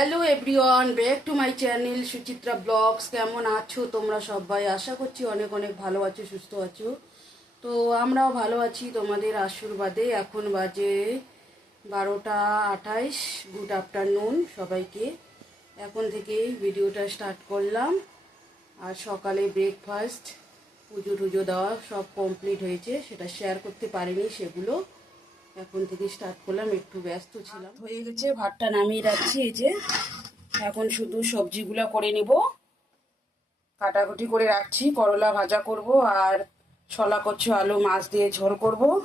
Hello everyone back to my channel Suchitra blogs কেমন আছো তোমরা সবাই? আশা করছি অনেক অনেক ভালো আছো, সুস্থ আছো। তো আমরাও ভালো আছি তোমাদের আশীর্বাদে। এখন বাজে বারোটা আঠাইশ গুড আফটারনুন সবাইকে। এখন থেকেই ভিডিওটা স্টার্ট করলাম। আর সকালে ব্রেকফাস্ট পুজো টুজো দেওয়া সব কমপ্লিট হয়েছে। সেটা শেয়ার করতে পারিনি সেগুলো। এখন থেকে স্টার্ট করলাম, একটু ব্যস্ত ছিলাম। হয়ে গেছে, ভাতটা নামিয়ে রাখছি, এই যে। এখন শুধু সবজিগুলো করে নিব। কাটাকুটি করে রাখছি, করলা ভাজা করব আর ছলা, কচু, আলু, মাছ দিয়ে ঝোল করব।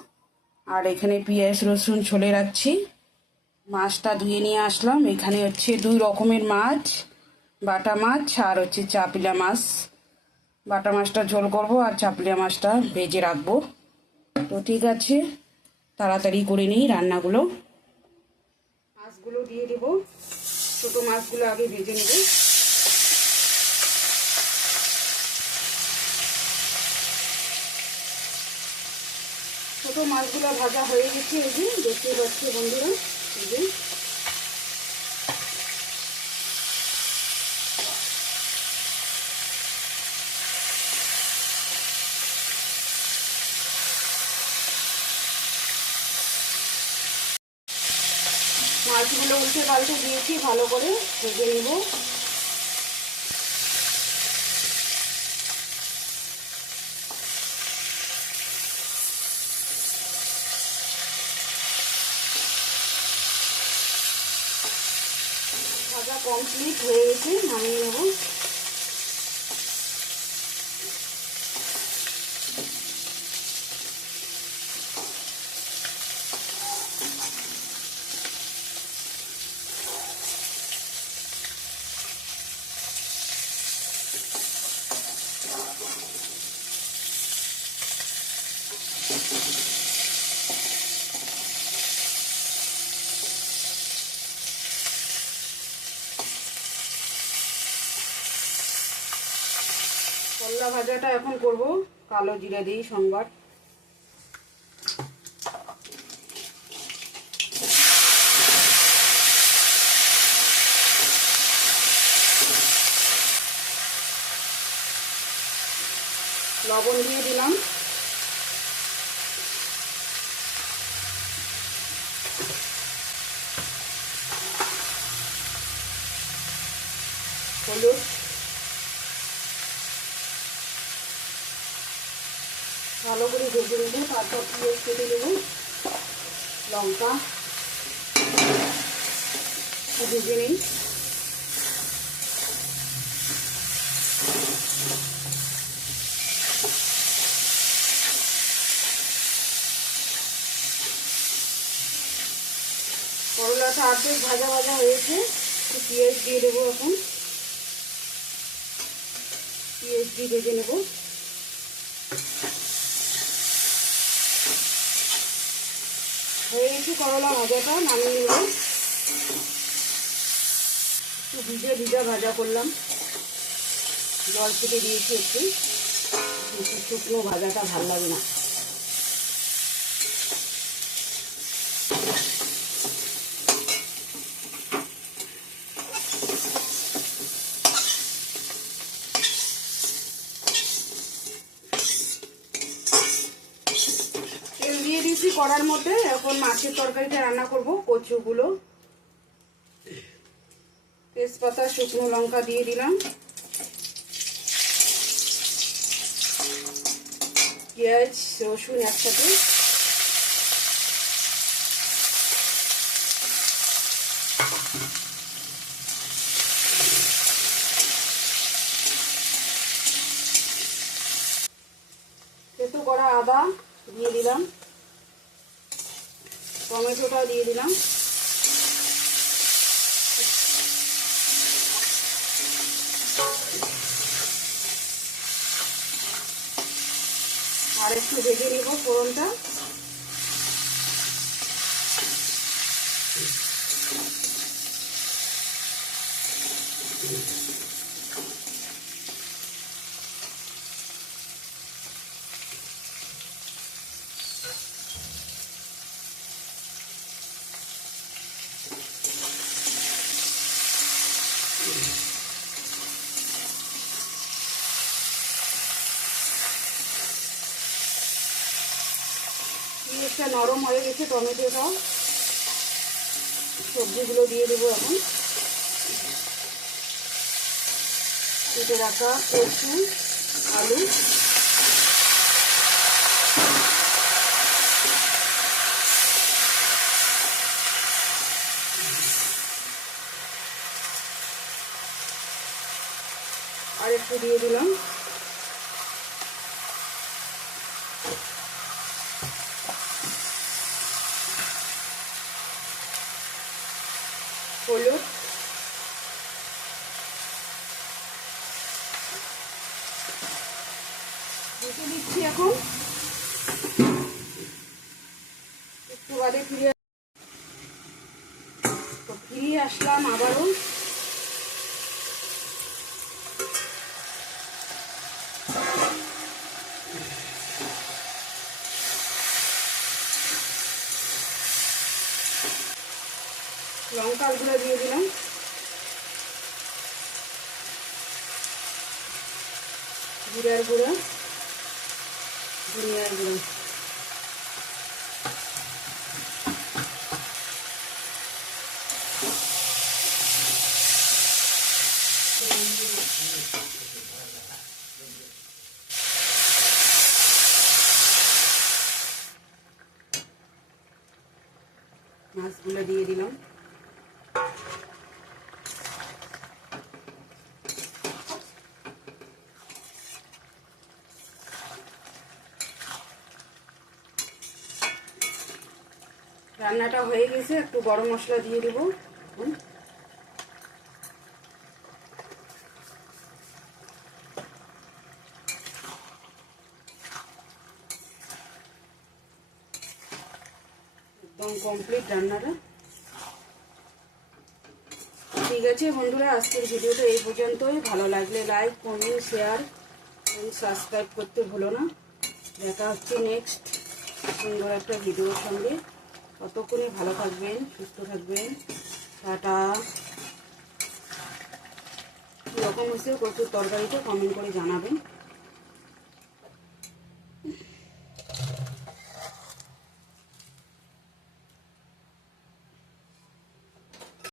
আর এখানে পেঁয়াজ, রসুন ছলে রাখছি। মাছটা ধুয়ে নিয়ে আসলাম। এখানে হচ্ছে দুই রকমের মাছ, বাটা মাছ আর হচ্ছে চাপিলা মাছ। বাটা মাছটা ঝোল করব আর চাপিলা মাছটা ভেজে রাখব। তো ঠিক আছে। তাড়াতাড়ি করে নিই রান্নাগুলো। মাছগুলো দিয়ে দেবো। ছোটো মাছগুলো আগে ভেজে নেব। ছোটো মাছগুলো ভাজা হয়ে গেছে এই যে, দেখতে পাচ্ছি বন্ধুরা? এই মাছগুলো উঠে পাল্টে দিয়েছি ভালো করে ভেজে নেব। ভাজা কমপ্লিট হয়ে গেছে নামিয়ে নেব। করলা ভাজাটা এখন করব। কালো জিরে দিই সংবাদ লবণ দিয়ে দিলাম। হলুদ। ভালো করে ভেজে নেব তারপর পেঁয়াজ কেটে নেব, লঙ্কা ভেজে নিই। করলাটা অর্ধেক ভাজা ভাজা হয়েছে পেঁয়াজ দিয়ে দেবো এখন। পেঁয়াজ দিয়ে ভেজে নেব। গেছে করলা ভাজাটা, নামিয়ে নেব। একটু ভিজে ভিজা ভাজা করলাম। জল ছেটে দিয়েছি একটু। শুকনো ভাজাটা ভালো লাগে না তেল দিয়ে দিয়েছি কড়ার মধ্যে। এখন মাছের তরকারিটা রান্না করব, কচুগুলো। তেজপাতা, শুকনো লঙ্কা দিয়ে দিলাম। পেঁয়াজ, রসুন একসাথে। করা আদা দিয়ে দিলাম। টমেটোটা দিয়ে দিলাম। আর একটু ভেজে নিব ফোড়নটা। অনেকটা নরম হয়ে গেছে টমেটোটা সবজিগুলো দিয়ে দেবো এখন। কেটে রাখা কচু, আলু। আর একটু দিয়ে দিলাম হলুদ একটু ফিরে আসলাম। আবারও। লঙ্কাগুলো দিয়ে দিলাম। জিরার গুঁড়ো। ধনিয়ার গুঁড়ো মাছগুলো দিয়ে দিলাম রান্নাটা হয়ে গেছে, একটু গরম মশলা দিয়ে দেবো। একদম কমপ্লিট রান্নাটা। ঠিক আছে বন্ধুরা, আজকের ভিডিওটা এই পর্যন্তই। ভালো লাগলে লাইক কমেন্ট শেয়ার এবং সাবস্ক্রাইব করতে ভুলো না। দেখা হচ্ছে নেক্সট সুন্দর একটা ভিডিওর সঙ্গে। ততক্ষণে ভালো থাকবেন সুস্থ থাকবেন। টাটা। কীরকম হয়েছে প্রচুর তরকারিতে কমেন্ট করে জানাবেন।